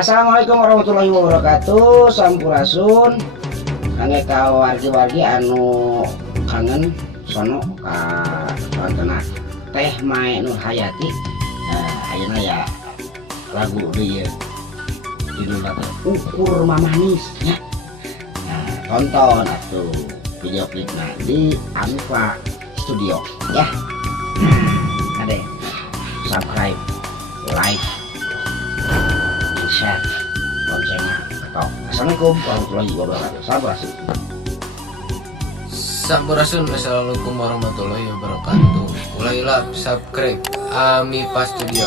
Assalamualaikum warahmatullahi wabarakatuh. Sampurasun. Kangge ka wargi-wargi anu kangen sono ka tontonan Teh Mae Nur Hayati. Ayeuna ya lagu deui judulna Ukur Mamanis nya. Tonton atuh video klipna di Amifa Studio ya. Ade subscribe, like, share, loncengnya ketok. Assalamualaikum warahmatullahi wabarakatuh. Sampurasun. Assalamualaikum warahmatullahi wabarakatuh. Ulailah subscribe Amifa Studio.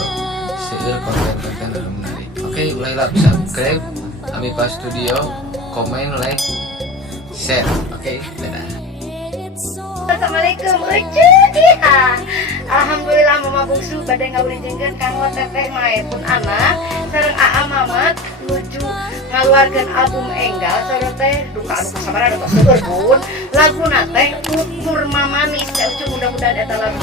Seueur konten-konten anu menarik. Oke, ulailah subscribe Amifa Studio, komen, like, share. Oke, dadah. Assalamualaikum Ucu. Alhamdulillah mama bungsu badai ngawulijengkeun Kang Teteh Mae pun anak sareng Aa Mamat nuju ngaluarkeun album enggal sareng teh duka anu kasabaraha tos seueur pun laguna teh Ukur Mamanis. Ucu mudah-mudahan eta lagu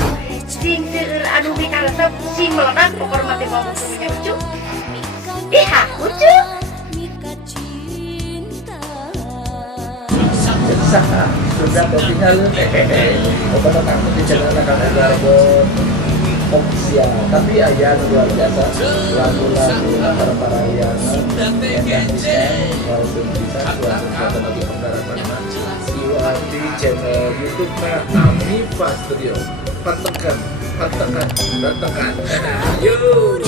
sing seueur anu mikaresep sing meledak pokor mati mama bungsu nya Ucu. Ucu Saha sudah kopinya lu obat kamu di channel karena garbon official tapi ayah luar biasa lagu-lagu para yang bisa walaupun bisa suatu bagi penggarapan di channel YouTube Amifa Studio pantengkan yuk.